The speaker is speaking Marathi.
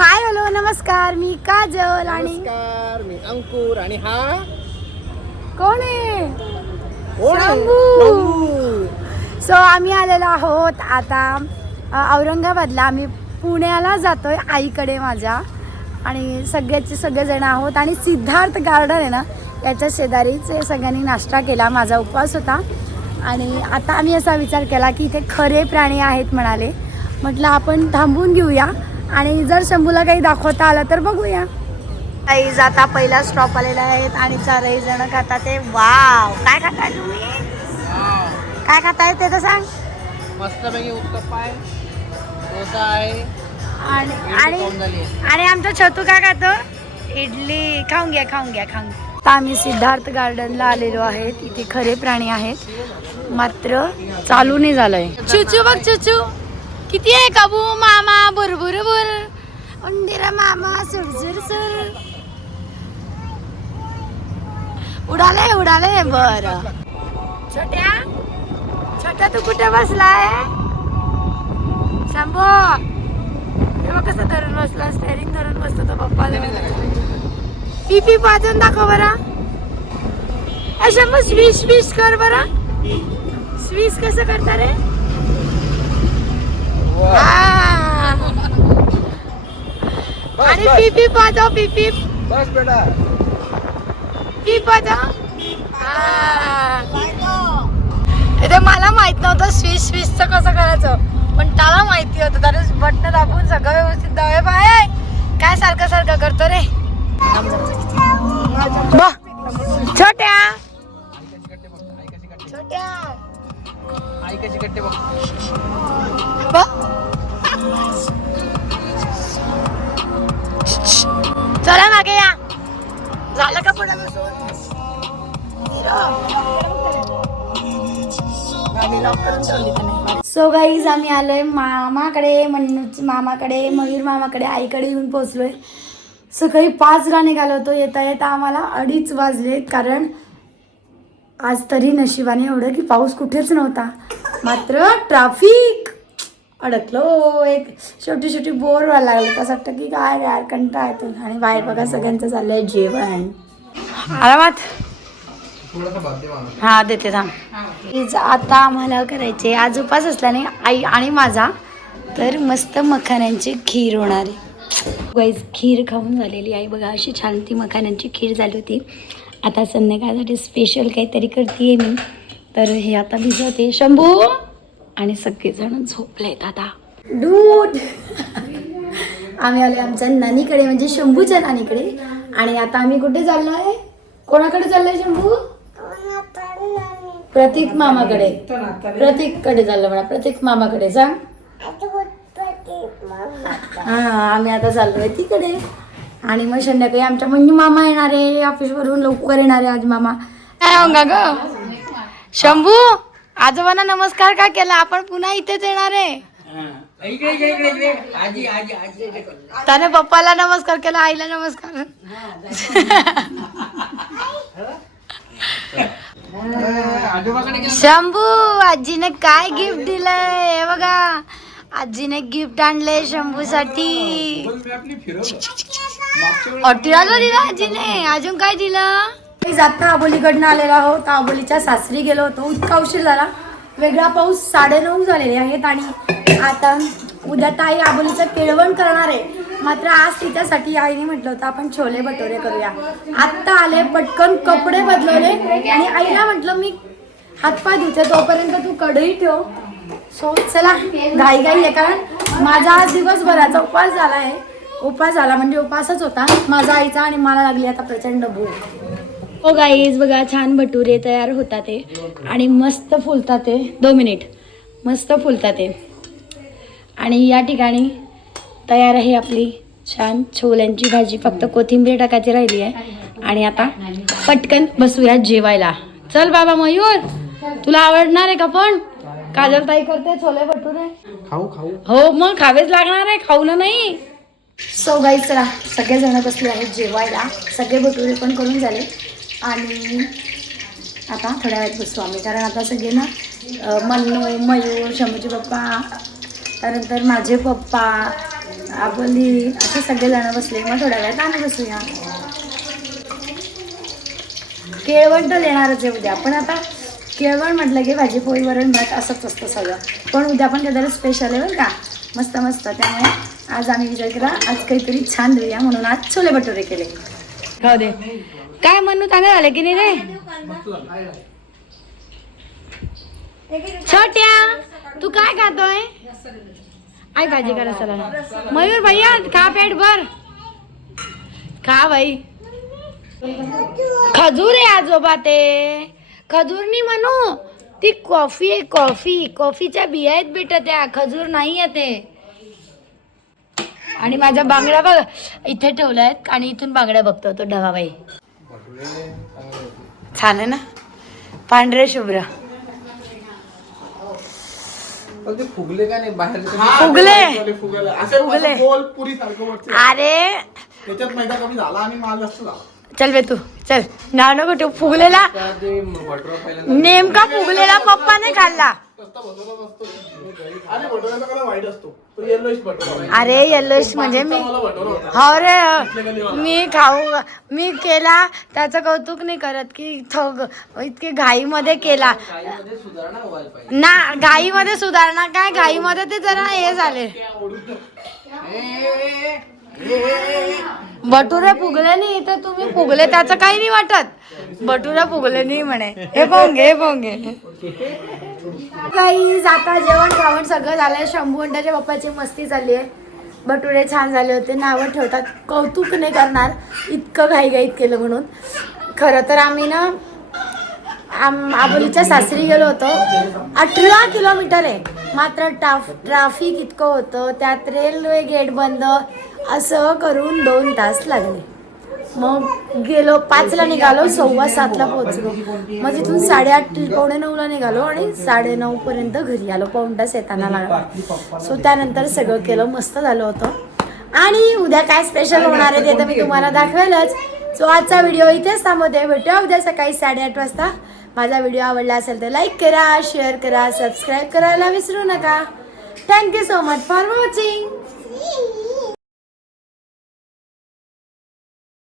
हाय हॅलो नमस्कार. मी काजल आणि नमस्कार मी अंकुर आणि हा कोण आहे. सो आम्ही आलेलो आहोत आता अ, औरंगाबादला. आम्ही पुण्याला जातोय आईकडे माझ्या. आणि सगळ्याचे सगळेजण आहोत. आणि सिद्धार्थ गार्डन आहे ना याच्या शेजारीच सगळ्यांनी नाश्ता केला. माझा उपवास होता. आणि आता आम्ही असा विचार केला की इथे खरे प्राणी आहेत म्हणाले. म्हटलं आपण थांबून घेऊया. आणि जर शंभूला काही दाखवता आलं तर बघूया. काही जाता पहिला स्टॉप आलेला आहेत आणि चारही जण खातात ते वाव काय खाताय तुम्ही? काय खाताय ते तर सांग. मस्तपैकी उत्तप्पा आहे डोसा आहे आणि इडली आणि आहे. आणि आमचा छतू काय खातो? इडली. खाऊन घ्या खाऊन घ्या खाऊन घ्या. आता आम्ही सिद्धार्थ गार्डनला आलेलो आहेत. इथे खरे प्राणी आहेत. मात्र चालू नाही झालंय. चुचू बघ चुचू किती आहे काबू मामा? बुरबुर भर उंदीरा मामा सुरसुर सुर उडाले उडाले बर. छोट्या छोट्या तू कुठे बसलाय? शंभो तेव्हा कसं धरून बसला स्टेरिंग धरून बसतो तो पप्पा. पिपी पी वाजून दाखव बरा. अशा मग स्विश स्विश कर बरा. स्विश कसं करता रे? वा. आ. बस, आणि बस. पी पी वाजव पी पी बस बेटा पी वाजव आ. ते मला माहीत नव्हतं स्विच स्विचचं कसं करायचं पण त्याला माहिती होतं त्याने बटन दाबून सगळं व्यवस्थित दावे बाय काय सारखं सारखं करतो रे बा. छोट्या छोट्या आई कशी कट्टे बघ. चला मागे या. झालं का पुढे सो गाईज आम्ही आलोय मामाकडे मन्नूच मामाकडे मयूर मामाकडे आईकडे येऊन पोहोचलोय. सकाळी पाचला निघालो होतो येता येता आम्हाला अडीच वाजलेत कारण आज तरी नशिबाने एवढं की पाऊस कुठेच नव्हता. मात्र ट्राफिक अडकलो एक. शेवटी शेवटी बोर व्हायला लागलं. असं वाटतं की काय यार कंटाळा येतो. आणि बाहेर बघा सगळ्यांचं चाललंय जेवण. आरामात थोडासा हा देते थांब. आता आम्हाला करायचे. आज उपास असल्याने आई आणि माझा तर मस्त मखाण्यांची खीर होणार आहे. गाईज खीर खाऊन झालेली. आई बघा अशी छान ती मखाण्यांची खीर झाली होती. आता संध्याकाळसाठी स्पेशल काहीतरी करते मी. तर हे आता भिजवते. शंभू! आणि सगळेजण झोपलेत आता. दूध आम्ही आलो आमच्या नानीकडे म्हणजे शंभूच्या नानीकडे. आणि आता आम्ही कुठे चाललो आहे कोणाकडे चाललोय शंभू? प्रतीक मामाकडे. प्रतीककडे चाललो म्हणा. प्रतीक मामाकडे सांग. हा आम्ही आता चाललोय तिकडे. आणि मग संध्याकाळी आमच्या म्हणजे मामा येणार आहे ऑफिसवरून लवकर येणार आहे आज मामा. काय होंगा ग शंभू आजोबांना नमस्कार का केला? आपण पुन्हा इथेच येणार आहे. त्याने पप्पाला नमस्कार केला आईला नमस्कार. शंभू आजीने काय गिफ्ट दिलंय? हे बघा. आजीने गिफ्ट आणलंय शंभूसाठी. अटिराला दिलं आजीने अजून काय दिलं? जाता आबोलीकडनं आलेलो आहोत. आबोलीच्या सासरी गेलो होतो. इतका उशीर झाला. वेगळा पाऊस साडेनऊ झालेले आहेत आणि आता उद्या ताई आबोलीचं केळवण करणार आहे. मात्र आज तिच्यासाठी आईने म्हटलं होतं आपण छोले भटोरे करूया. आत्ता आले पटकन कपडे बदलवले. आणि आईला म्हटलं मी हातपाय धुते तोपर्यंत तू कढई ठेव. सो चला घाई घाई आहे कारण माझा आज दिवसभराचा उपवास झाला आहे. उपवास झाला म्हणजे उपवासच होता. माझा आईचा आणि मला लागली आता प्रचंड भूक. हो गाईज बघा छान भटुरे तयार होतात ते. आणि मस्त फुलतात ते. दोन मिनिट मस्त फुलतात ते. आणि या ठिकाणी तयार आहे आपली छान छोल्यांची भाजी. फक्त कोथिंबीर टाकायची राहिली आहे. आणि आता पटकन बसूया जेवायला. चल बाबा मयूर तुला आवडणार आहे का पण? काजल ताई करते छोले भटुरे. खाऊ खाऊ. हो मग खावेच लागणार आहे खाऊ ना नाही. सो गाई चला सगळेजण बसले आहेत जेवायला. सगळे भटुरे पण करून झाले. आणि आता थोड्या वेळात बसतो आम्ही. कारण आता सगळे ना मन्नू मयूर शंभूचे पप्पा त्यानंतर माझे पप्पा आबोली असे सगळेजण बसले. मग थोड्या वेळात आम्ही बसूया. केळवण तर देणारच आहे उद्या. पण आता केळवण म्हटलं की भाजी पोळी वरण भात असंच असतं सगळं. पण उद्या पण काहीतरी स्पेशल आहे बरं का. मस्त मस्त. त्यामुळे आज आम्ही विचार केला. आज काहीतरी छान देऊया म्हणून. आज छोले भटुरे केले. हो दे. काय म्हणू चांगलं झालं की नाही रे? छोट्या तू काय खातोय? आई भाजी करा चला मयूर भैया खा पेट भर. खा भाई खजूर आहे आजोबा ते. खजूर नाही म्हणू? ती कॉफी आहे कॉफी. कॉफीच्या बिया आहेत बेटा त्या. खजूर नाही आहे ते. आणि माझ्या बांगड्या बघ इथे ठेवल्या आहेत आणि इथून बांगड्या बघतो तो ढवाबाई छान आहे ना? पांढरे शुभ्र. फुगले का नाही? बाहेर फुगले. फुगले. अरे. चल बे तू. चल नाव नको ठेवू फुगलेला नेमका फुगलेला पप्पा नाही खाल्ला अरे येल्लोश म्हणजे मी हो रे मी खाऊ मी केला त्याचं कौतुक नाही करत की थोग इतके घाईमध्ये केला ना घाईमध्ये सुधारणा काय घाईमध्ये ते जरा हे झाले बटुरे फुगले नाही तर तुम्ही फुगले त्याचं काही नाही वाटत. बटुरे फुगले नाही म्हणे. हे पोंगे हे पोंगे काही जाता जेवण खावण सगळं झालंय. शंभू अंड्याच्या बाप्पाची मस्ती झाली आहे. बटुरे छान झाले होते. नावं ठेवतात. कौतुक नाही करणार. इतकं घाईघाईत केलं म्हणून. खरं तर आम्ही ना आम आबोलीच्या सासरी गेलो होतो. अठरा किलोमीटर आहे. मात्र टाफ ट्राफिक इतकं होतं. त्यात रेल्वे गेट बंद. असं करून दोन तास लागले. मग गेलो पाचला निघालो सव्वा सातला पोहोचलो. मग तिथून साडेआठ पावणे नऊला निघालो आणि साडेनऊ पर्यंत घरी आलो पाऊण तास येताना लागला. सो त्यानंतर सगळं केलं मस्त झालं होतं. आणि उद्या काय स्पेशल होणार आहे ते तर मी तुम्हाला दाखवेलच. सो आजचा व्हिडिओ इथेच थांबवते. भेटूया उद्या सकाळी साडेआठ वाजता. माझा व्हिडिओ आवडला असेल तर लाईक करा शेअर करा सबस्क्राईब करायला विसरू नका. Thank you so much for watching